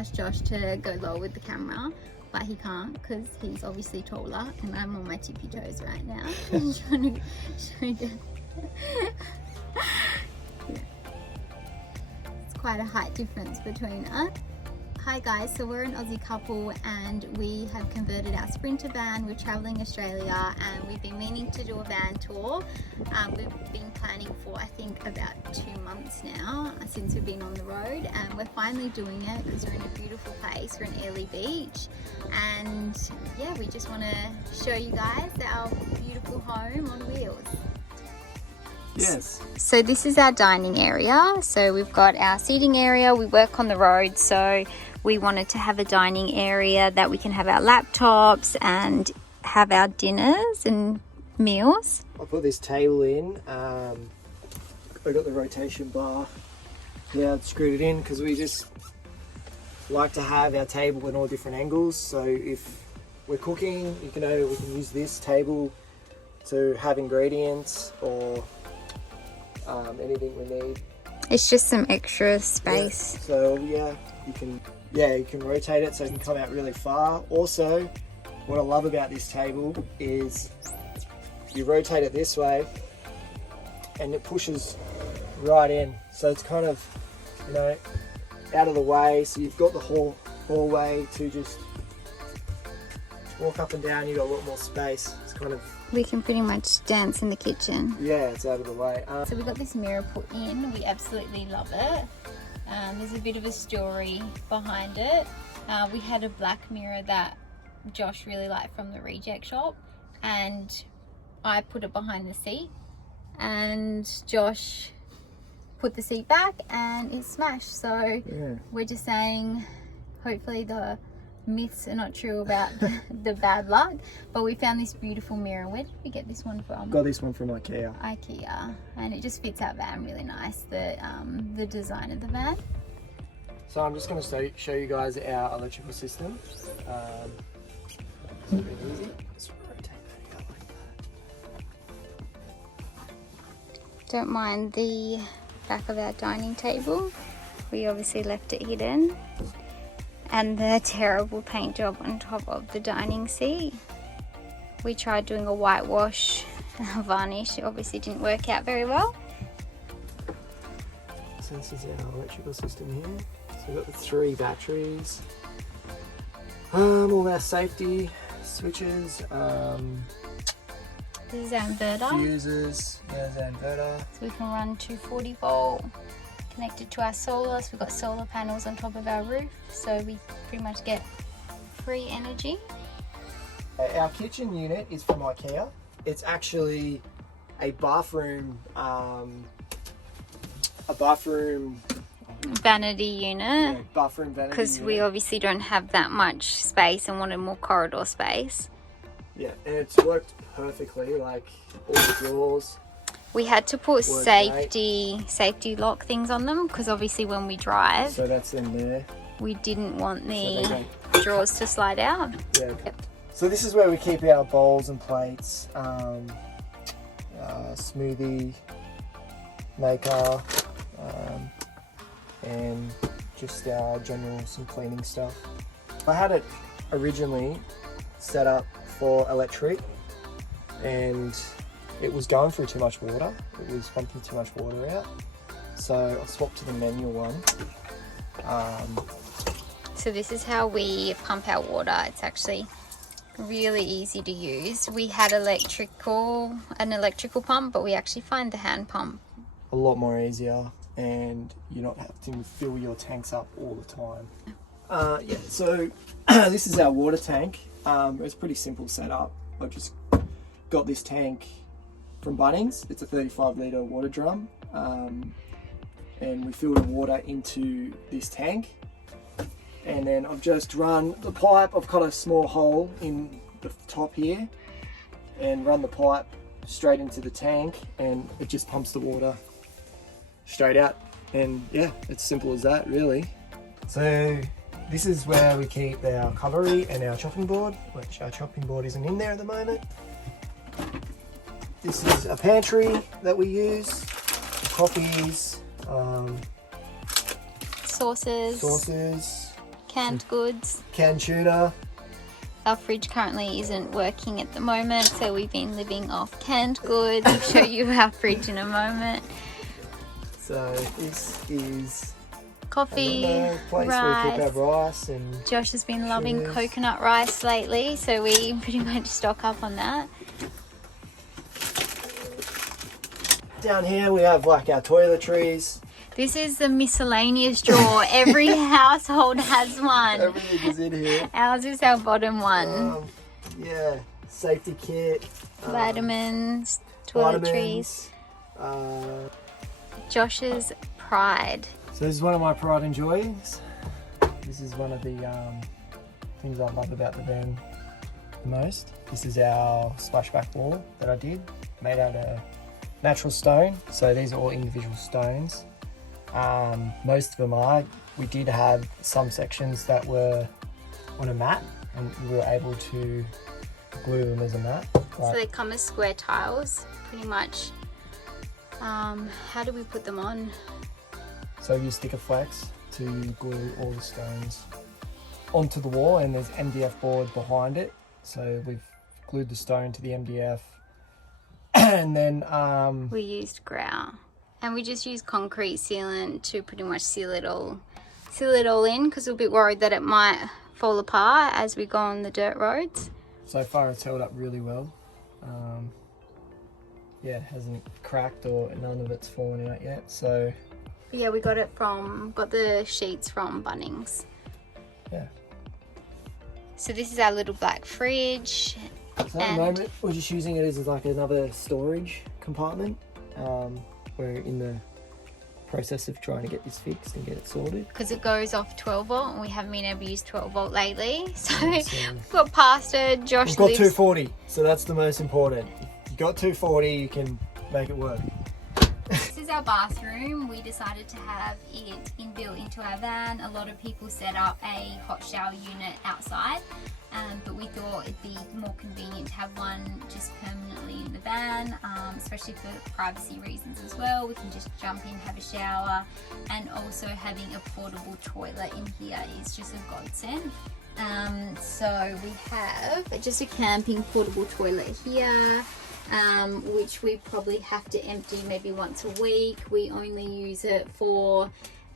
asked Josh to go lower with the camera, but he can't because he's obviously taller and I'm on my tippy toes right now. I'm trying to show you. It's quite a height difference between us. Hi guys, so we're an Aussie couple and we have converted our Sprinter van. We're traveling Australia and we've been meaning to do a van tour. We've been planning for I think about 2 months now since we've been on the road, and we're finally doing it because we're in a beautiful place. We're in Airlie Beach, and yeah, we just want to show you guys our beautiful home on wheels. Yes. So this is our dining area. So we've got our seating area. We work on the road, so we wanted to have a dining area that we can have our laptops and have our dinners and meals. I put this table in. I got the rotation bar. Yeah, I've screwed it in because we just like to have our table in all different angles. So if we're cooking, we can use this table to have ingredients or anything we need. It's just some extra space. Yeah. So you can rotate it so it can come out really far. Also, what I love about this table is you rotate it this way and it pushes right in. So it's kind of, out of the way. So you've got the hallway to just walk up and down. You've got a lot more space. It's kind of, we can pretty much dance in the kitchen. yeah, it's out of the way. So we got this mirror put in. We absolutely love it. There's a bit of a story behind it. We had a black mirror that Josh really liked from the reject shop, and I put it behind the seat, and Josh put the seat back and it smashed. So yeah, we're just saying hopefully the myths are not true about the bad luck, but we found this beautiful mirror. Where did we get this one from? Got this one from IKEA, and it just fits our van really nice, the design of the van. So I'm just going to show you guys our electrical system. It's really easy. Just rotate that out like that. Don't mind the back of our dining table. We obviously left it hidden. And the terrible paint job on top of the dining seat. We tried doing a whitewash varnish. It obviously didn't work out very well. So this is our electrical system here. So we've got the 3 batteries. All our safety switches. This is our inverter. Fuses. There's our inverter. So we can run 240 volt. Connected to our solar, so we've got solar panels on top of our roof, so we pretty much get free energy. Our kitchen unit is from IKEA. It's actually a bathroom vanity unit. Yeah, bathroom vanity. Because we obviously don't have that much space and wanted more corridor space. Yeah, and it's worked perfectly. Like all the drawers. We had to put safety lock things on them because obviously when we drive, so that's in there. We didn't want the drawers to slide out. Yeah. Yep. So this is where we keep our bowls and plates, smoothie maker, and just our some cleaning stuff. I had it originally set up for electric, and it was going through too much water. It was pumping too much water out. So I swapped to the manual one. So this is how we pump our water. It's actually really easy to use. We had an electrical pump, but we actually find the hand pump a lot more easier, and you're not having to fill your tanks up all the time. Yeah, so this is our water tank. It's pretty simple setup. I just got this tank from Bunnings. It's a 35 litre water drum, and we fill the water into this tank, and then I've just run the pipe. I've got a small hole in the top here and run the pipe straight into the tank, and it just pumps the water straight out. And yeah, it's simple as that really. So this is where we keep our cutlery and our chopping board, which our chopping board isn't in there at the moment. This is a pantry that we use, coffees, sauces, canned goods. Canned tuna. Our fridge currently isn't working at the moment, so we've been living off canned goods. I'll show you our fridge in a moment. So this is Coffee, another place where we keep our rice and Josh has been loving coconut rice lately, so we pretty much stock up on that. Down here we have like our toiletries. This is the miscellaneous drawer. Every household has one. Everything is in here. Ours is our bottom one. Yeah, safety kit. Vitamins, toiletries. Josh's pride. So this is one of my pride and joys. This is one of the things I love about the van the most. This is our splashback wall that I did, made out of natural stone. So these are all individual stones. Most of them are. We did have some sections that were on a mat and we were able to glue them as a mat. So they come as square tiles, pretty much. How do we put them on? So you stick a flex to glue all the stones onto the wall, and there's MDF board behind it. So we've glued the stone to the MDF, and then we used grout, and we just used concrete sealant to pretty much seal it all in, because we're a bit worried that it might fall apart as we go on the dirt roads. So far it's held up really well. Yeah, it hasn't cracked or none of it's fallen out yet. So yeah, we got the sheets from Bunnings. Yeah. So this is our little black fridge. So at the moment we're just using it as like another storage compartment. We're in the process of trying to get this fixed and get it sorted. Because it goes off 12 volt and we haven't been able to use 12 volt lately. So we've got past it. Josh we've got 240, so that's the most important. If you got 240, you can make it work. This is our bathroom. We decided to have it inbuilt into our van. A lot of people set up a hot shower unit outside, but we thought it'd be more convenient to have one just permanently in the van, especially for privacy reasons as well. We can just jump in, have a shower, and also having a portable toilet in here is just a godsend. So we have just a camping portable toilet here, which we probably have to empty maybe once a week. We only use it for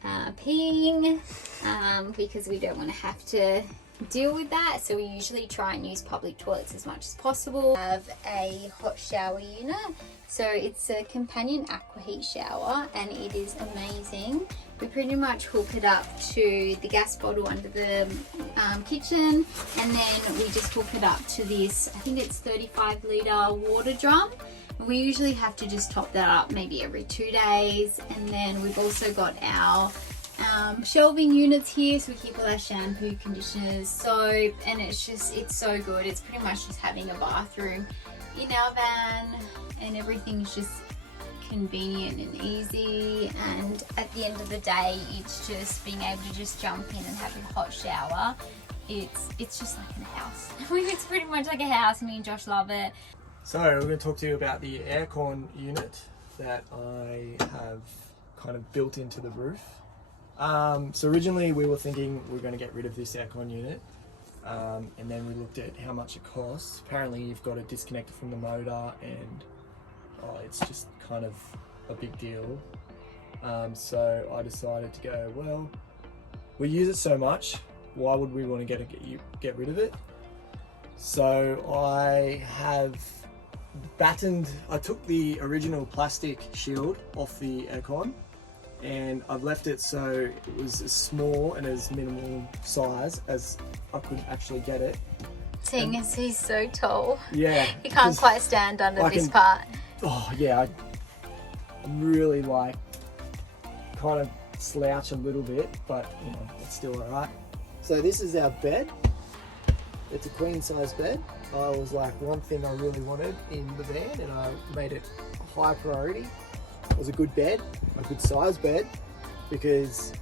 peeing, because we don't want to have to deal with that, so we usually try and use public toilets as much as possible. We have a hot shower unit, so it's a companion aqua heat shower and it is amazing. We pretty much hook it up to the gas bottle under the kitchen, and then we just hook it up to this, I think it's 35 litre water drum. We usually have to just top that up maybe every 2 days. And then we've also got our shelving units here, so we keep all our shampoo, conditioners, soap, and it's so good. It's pretty much just having a bathroom in our van, and everything's just convenient and easy. And at the end of the day, it's just being able to just jump in and have a hot shower. It's just like a house. It's pretty much like a house. Me and Josh love it. So we're going to talk to you about the aircon unit that I have kind of built into the roof. So originally we were thinking we were going to get rid of this aircon unit, and then we looked at how much it costs. Apparently you've got to disconnect it from the motor, and it's just kind of a big deal. So I decided to go, well, we use it so much, why would we want to get rid of it? So I took the original plastic shield off the aircon, and I've left it so it was as small and as minimal size as I could actually get it. Seeing as he's so tall, yeah, he can't quite stand under this part. Oh yeah, I'm really like kind of slouch a little bit, but you know, it's still alright. So this is our bed. It's a queen size bed. I was like, one thing I really wanted in the van, and I made it a high priority, was a good bed, a good size bed, because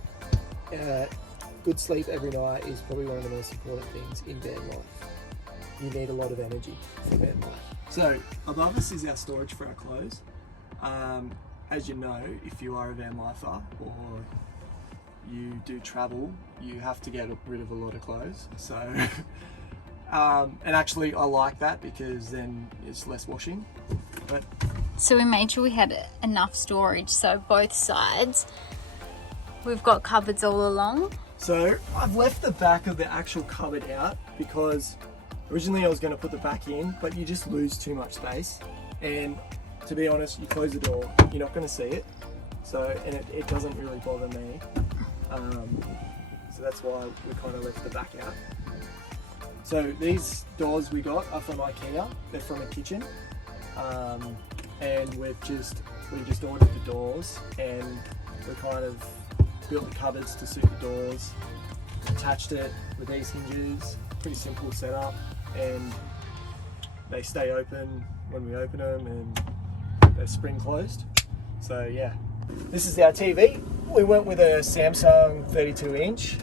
good sleep every night is probably one of the most important things in van life. You need a lot of energy for van life. So above us is our storage for our clothes. As you know, if you are a van lifer or you do travel, you have to get rid of a lot of clothes. So, and actually I like that because then it's less washing. But so we made sure we had enough storage, so both sides. We've got cupboards all along. So I've left the back of the actual cupboard out because originally I was going to put the back in, but you just lose too much space. And to be honest, you close the door, you're not going to see it. So, and it doesn't really bother me. So that's why we kind of left the back out. So these doors we got are from IKEA. They're from a kitchen. And we just ordered the doors, and we kind of built the cupboards to suit the doors, attached it with these hinges. Pretty simple setup, and they stay open when we open them, and they're spring closed. So yeah, this is our TV. We went with a Samsung 32 inch,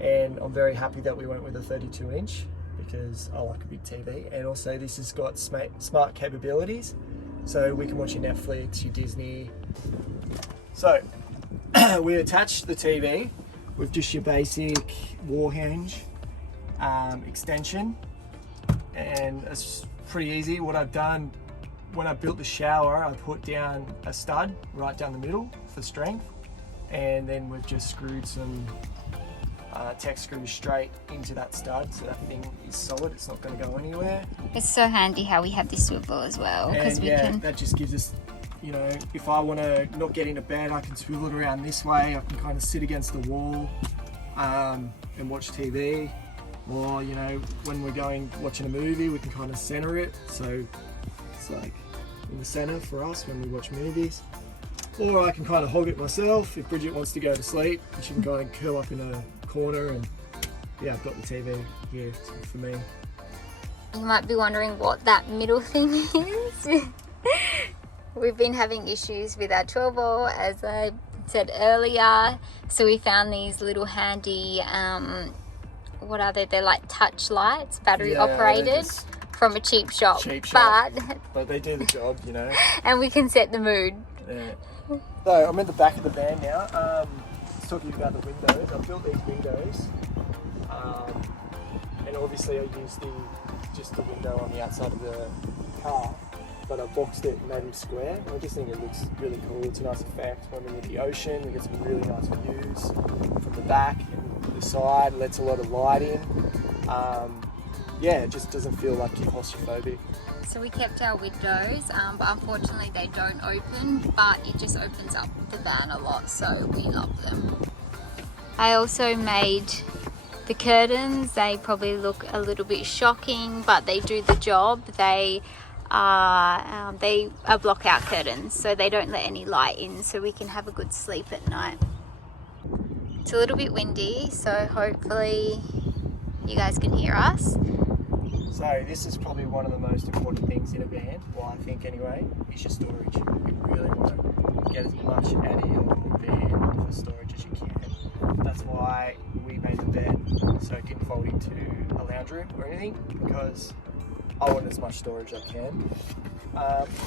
and I'm very happy that we went with a 32 inch because I like a big TV. And also this has got smart capabilities, so we can watch your Netflix, your Disney. So we attached the TV with just your basic wall hinge extension, and it's pretty easy. What I've done, when I built the shower, I put down a stud right down the middle for strength, and then we've just screwed some tech screws straight into that stud, so that thing is solid, it's not going to go anywhere. It's so handy how we have this swivel as well, because we can... that just gives us, you know, if I want to not get into bed, I can swivel it around this way. I can kind of sit against the wall and watch TV, or you know, when we're watching a movie, we can kind of center it, so it's like in the center for us when we watch movies. Or I can kind of hog it myself if Bridget wants to go to sleep, and she can kind of curl up in a corner, and yeah, I've got the TV here for me. You might be wondering what that middle thing is. We've been having issues with our 12-volt, as I said earlier, so we found these little handy, what are they? They're like touch lights, battery operated, from a cheap shop. But they do the job, you know. And we can set the mood. Yeah. So I'm at the back of the van now. Talking about the windows, I built these windows, and obviously I used just the window on the outside of the car, but I boxed it and made them square. I just think it looks really cool. It's a nice effect when we're near the ocean. We get some really nice views from the back and the side. It lets a lot of light in. Yeah, it just doesn't feel like you're claustrophobic. So we kept our windows, but unfortunately they don't open, but it just opens up the van a lot, so we love them. I also made the curtains. They probably look a little bit shocking, but they do the job. They are block-out curtains, so they don't let any light in, so we can have a good sleep at night. It's a little bit windy, so hopefully you guys can hear us. So this is probably one of the most important things in a van, well I think anyway, is your storage. You really want to get as much out of your van for storage as you can. That's why we made the bed so it didn't fold into a lounge room or anything, because I want as much storage as I can.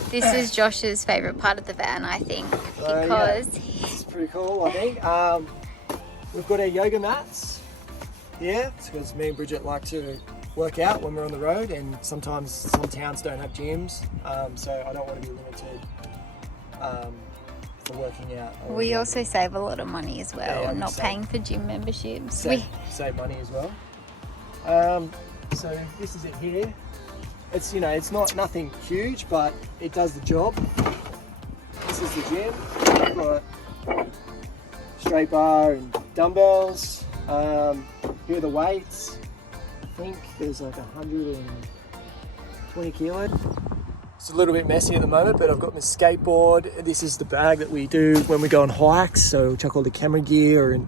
This is Josh's favourite part of the van, I think, because... This is pretty cool, I think. We've got our yoga mats here, because me and Bridget like to work out when we're on the road, and sometimes some towns don't have gyms, so I don't want to be limited for working out. We also save a lot of money as well, not paying for gym memberships. Save money as well. So this is it here. It's, you know, it's not huge, but it does the job. This is the gym. We've got straight bar and dumbbells. Here are the weights. I think there's like 120 kilos. It's a little bit messy at the moment, but I've got my skateboard. This is the bag that we do when we go on hikes. So chuck all the camera gear and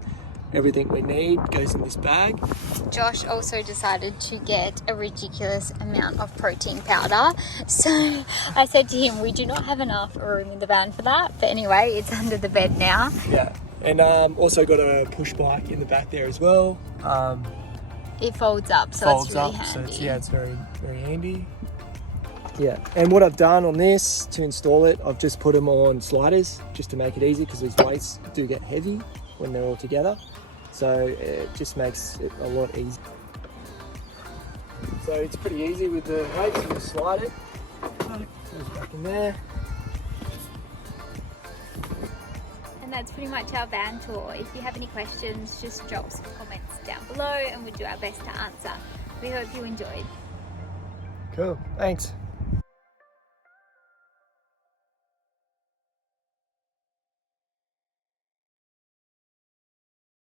everything we need goes in this bag. Josh also decided to get a ridiculous amount of protein powder. So I said to him, we do not have enough room in the van for that. But anyway, it's under the bed now. Yeah, and also got a push bike in the back there as well. It folds up, so it's really handy. So it's very, very handy. Yeah, and what I've done on this to install it, I've just put them on sliders just to make it easy, because these weights do get heavy. when they're all together. So it just makes it a lot easier. So it's pretty easy with the weights, you just slide it, goes back in there. And that's pretty much our van tour. If you have any questions, just drop some comments down below and we'll do our best to answer. We hope you enjoyed. Cool, thanks.